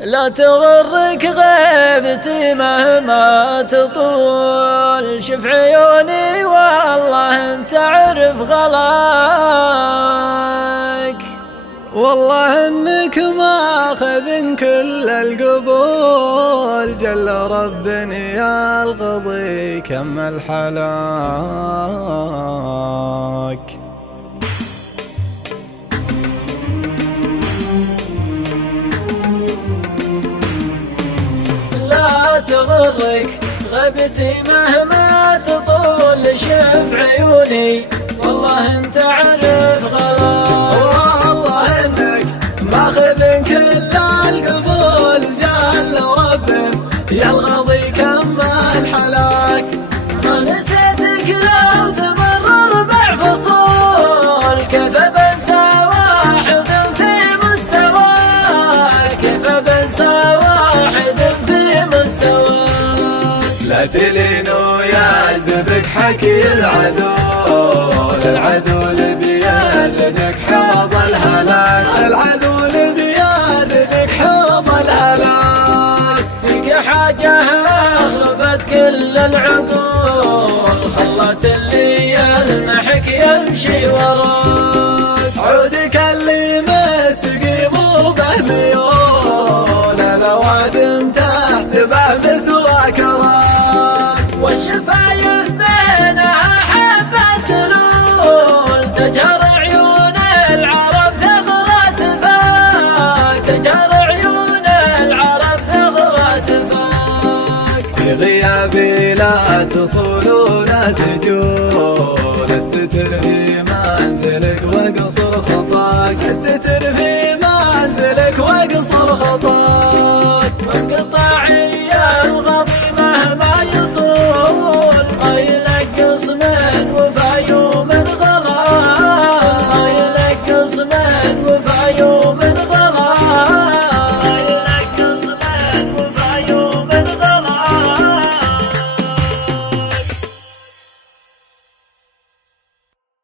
لا تغرك غيبتي مهما تطول، شف عيوني والله انت عرف غلاك. والله انك ماخذ كل القبول، جل رب يا القضي كمل حلاك. لا تغرك غيبتي مهما تطول، شف عيوني والله انت عرف غلاك. والله انك ماخذ كل القبول، جل رب يا القضي كمل حلاك. ما نسيتك لو تمر 4 فصول، كيف بنسى واحد في مستواك، كيف بنسى واحد في مستواك. لا تلين ويعذبك حكي العدو اللي بيردك حوض الهلاك، العدو اللي بيردك حوض الهلاك. فيك حاجة أخلفت كل العقول، خلت اللي يلمحك يمشي وراك. عودك اللي مستقيم وبه ميول، الأوادم تحسبه مسواك راك. والشفايف بينها حبة نور، تجهر عيون العرب ثغرة فاك، تجهر عيون العرب ثغرة فاك. في غيابي لا تصول ولا تجول، استتر في منزلك واقصر خطاك.